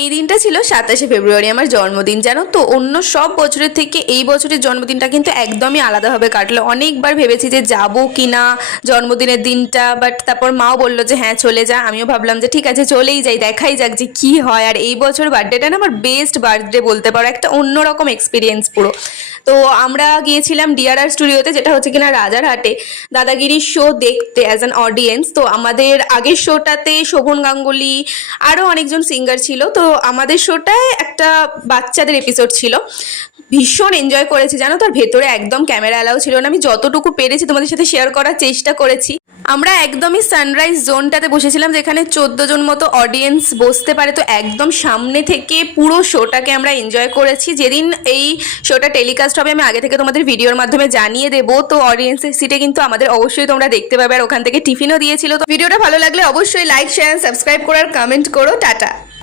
এই দিনটা ছিল 27শে ফেব্রুয়ারি, আমার জন্মদিন। জানো তো, অন্য সব বছরের থেকে এই বছরের জন্মদিনটা কিন্তু একদমই আলাদাভাবে কাটলো। অনেকবার ভেবেছি যে যাবো কি না জন্মদিনের দিনটা, বাট তারপর মাও বললো যে হ্যাঁ চলে যা। আমিও ভাবলাম যে ঠিক আছে চলেই যাই, দেখাই যাক যে কি হয়। আর এই বছর বার্থডেটা না আমার বেস্ট বার্থডে বলতে পারো, একটা অন্যরকম এক্সপিরিয়েন্স পুরো। তো আমরা গিয়েছিলাম ডিআরআর স্টুডিওতে, যেটা হচ্ছে কিনা রাজারহাটে, দাদাগিরির শো দেখতে অ্যাজ অ্যান অডিয়েন্স। তো আমাদের আগের শোটাতে শোভন গাঙ্গুলি আরও অনেকজন সিঙ্গার ছিল। তো আমাদের শোটায় একটা বাচ্চাদের এপিসোড ছিল। ভীষণ এনজয় করেছি জানো। তার ভেতরে একদম ক্যামেরা অ্যালাউ ছিল না। আমি যতটুকু পেরেছি তোমাদের সাথে শেয়ার করার চেষ্টা করেছি। আমরা একদমই সানরাইজ জোনটাতে বসেছিলাম, যেখানে 14 জন মতো অডিয়েন্স বসতে পারে। তো একদম সামনে থেকে পুরো শোটাকে আমরা এনজয় করেছি। যেদিন এই শোটা টেলিকাস্ট হবে আমি আগে থেকে তোমাদের ভিডিওর মাধ্যমে জানিয়ে দেবো। তো অডিয়েন্সের সিটে কিন্তু আমাদের অবশ্যই তোমরা দেখতে পাবে, আর ওখান থেকে টিফিনও দিয়েছিল। তো ভিডিওটা ভালো লাগলে অবশ্যই লাইক, শেয়ার, সাবস্ক্রাইব করো আর কমেন্ট করো। টাটা।